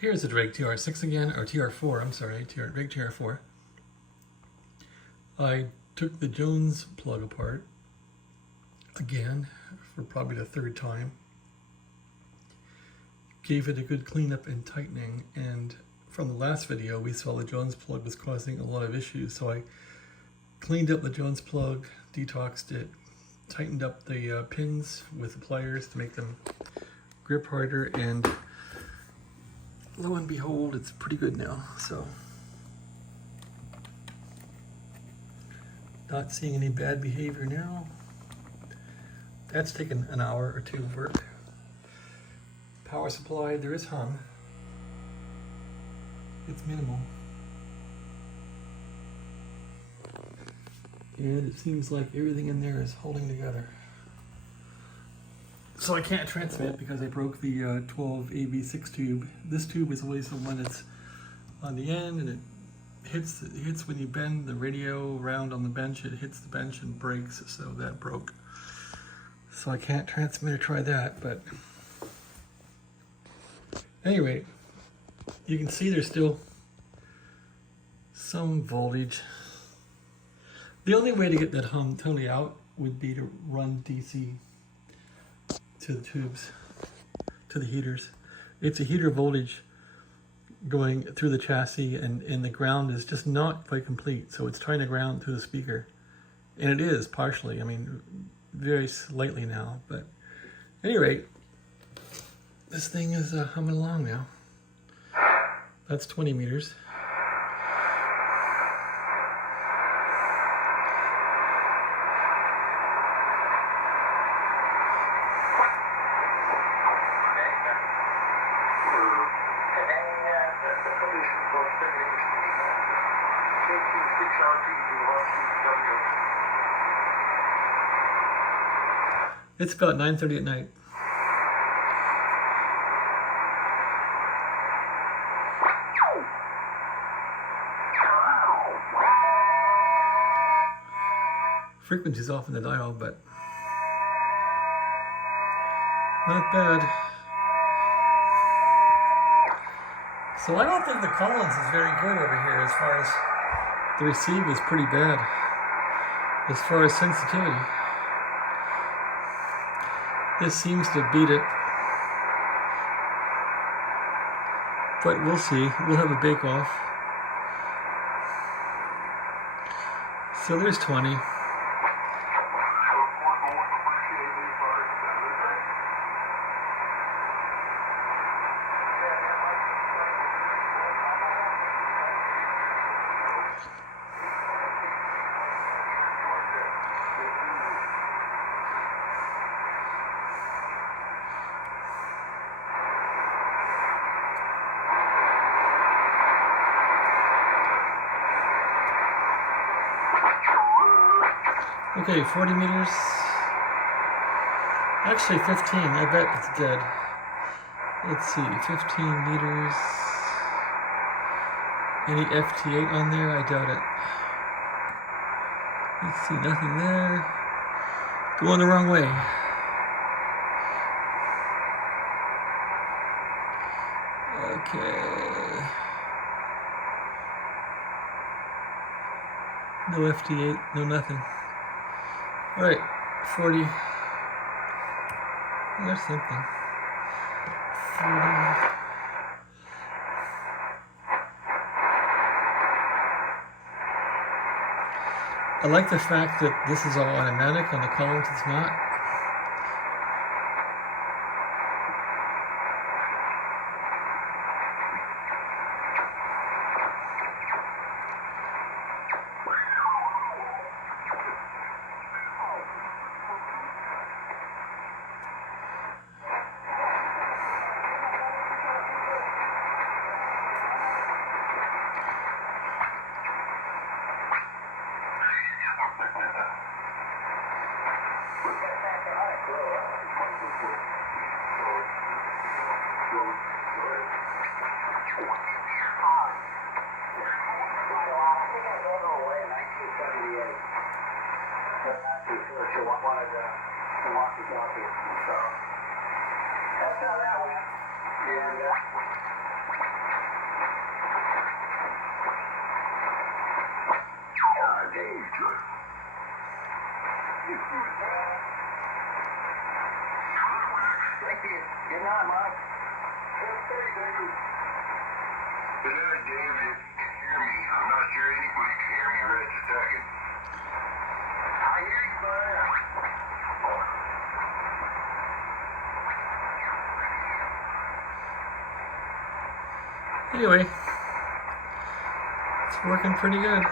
Here's the Drake TR6 again, or TR4, I'm sorry, Drake TR4. I took the Jones plug apart again for probably the third time. Gave it a good cleanup and tightening, and from the last video we saw the Jones plug was causing a lot of issues, so I cleaned up the Jones plug, detoxed it, tightened up the pins with the pliers to make them grip harder, and lo and behold, it's pretty good now. So, not seeing any bad behavior now. That's taken an hour or two of work. Power supply, there is hum. It's minimal. And it seems like everything in there is holding together. So I can't transmit because I broke the 12AV6 tube. This tube is always the one that's on the end, and it hits when you bend the radio around on the bench. It hits the bench and breaks, so that broke. So I can't transmit or try that, but anyway, you can see there's still some voltage. The only way to get that hum totally out would be to run DC to the tubes, to the heaters. It's a heater voltage going through the chassis, and the ground is just not quite complete, so it's trying to ground through the speaker. And it is partially, I mean, very slightly now, but at any rate, this thing is humming along now. That's 20 meters. It's about 9:30 at night. Frequency's off in the dial, but not bad. So I don't think the Collins is very good over here as far as the receive is pretty bad as far as sensitivity. This seems to beat it, but we'll see. We'll have a bake off. So there's 20. Okay, 40 meters. Actually 15, I bet it's dead. Let's see, 15 meters. Any FT8 on there? I doubt it. Let's see, nothing there. Going the wrong way. Okay. No FT8, no nothing. All right, 40. There's something. 40. I like the fact that this is all automatic. On the Collins, it's not. So that's how that went. And Thank you. Good night, Mike. Good night, David. Hear me. I'm not sure anybody can hear me right this second. I hear you, buddy. Anyway, it's working pretty good.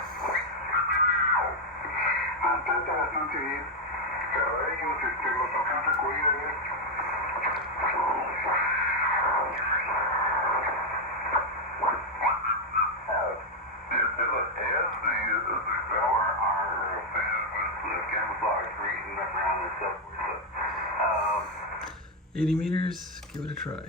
Um, 80 meters, give it a try.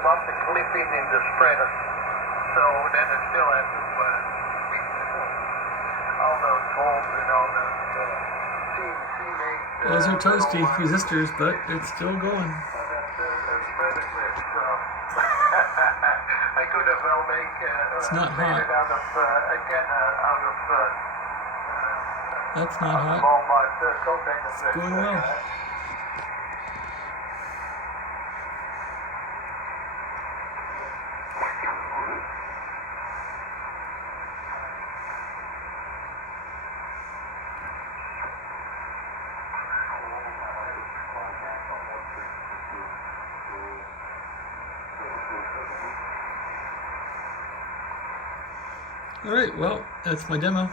Lots of clipping in the spreader, so then it still has to all those bolts and all those Those are toasty resistors, but it's still going. I could have well It's not made hot. it out of That's not hot. Walmart container. It's going well. All right, well, that's my demo.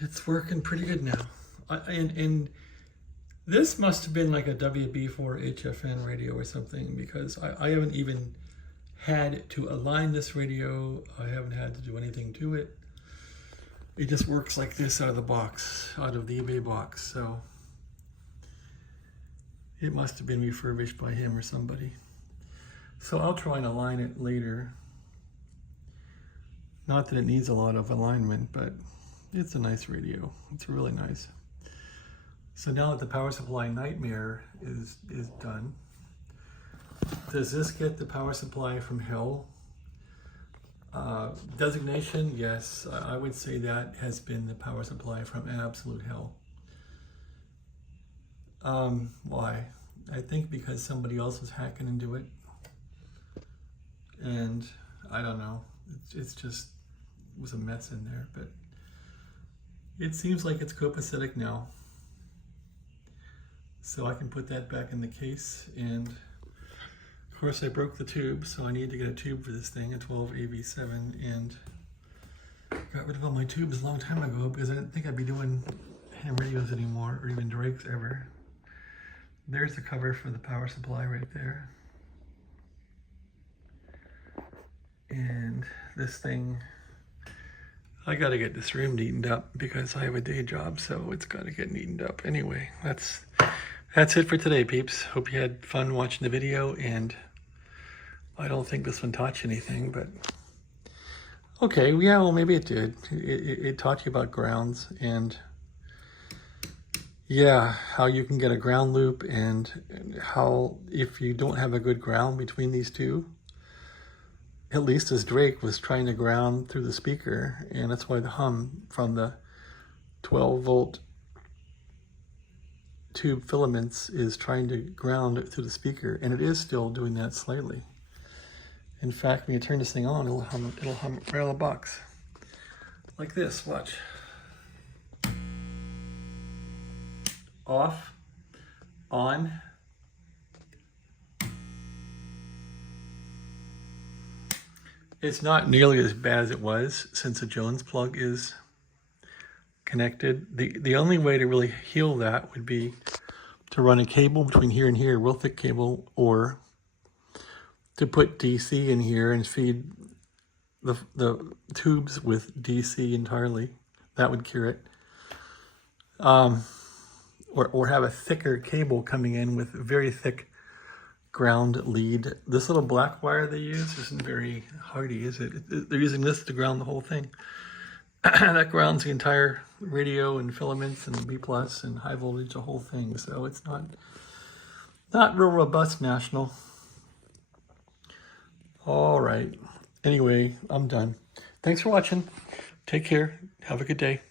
It's working pretty good now. And this must have been like a WB4 HFN radio or something, because I haven't even had to align this radio. I haven't had to do anything to it. It just works like this out of the box, out of the eBay box. So it must have been refurbished by him or somebody. So I'll try and align it later. Not that it needs a lot of alignment, but it's a nice radio. It's really nice. So now that the power supply nightmare is done, does this get the power supply from hell? Designation, yes. I would say that has been the power supply from absolute hell. Why? I think because somebody else was hacking into it. And I don't know. It's just, it was a mess in there, but it seems like it's copacetic now. So I can put that back in the case, and of course I broke the tube, so I need to get a tube for this thing, a 12AV7, and got rid of all my tubes a long time ago because I didn't think I'd be doing ham radios anymore, or even Drakes ever. There's the cover for the power supply right there. And this thing, I gotta get this room neatened up because I have a day job, so it's gotta get neatened up. Anyway, that's it for today, peeps. Hope you had fun watching the video, and I don't think this one taught you anything, but okay, yeah, well, maybe it did. It taught you about grounds, and yeah, how you can get a ground loop, and how if you don't have a good ground between these two, at least as Drake was trying to ground through the speaker, and that's why the hum from the 12-volt tube filaments is trying to ground through the speaker, and it is still doing that slightly. In fact, when you turn this thing on, it'll hum right out of the box. Like this, watch. Off, on. It's not nearly as bad as it was since the Jones plug is connected. The only way to really heal that would be to run a cable between here and here, real thick cable, or to put DC in here and feed the tubes with DC entirely. That would cure it. Or have a thicker cable coming in with very thick ground lead. This little black wire they use isn't very hardy, is it? They're using this to ground the whole thing. That grounds the entire radio and filaments and B+ and high voltage, the whole thing. So it's not real robust, National. All right. Anyway, I'm done. Thanks for watching. Take care. Have a good day.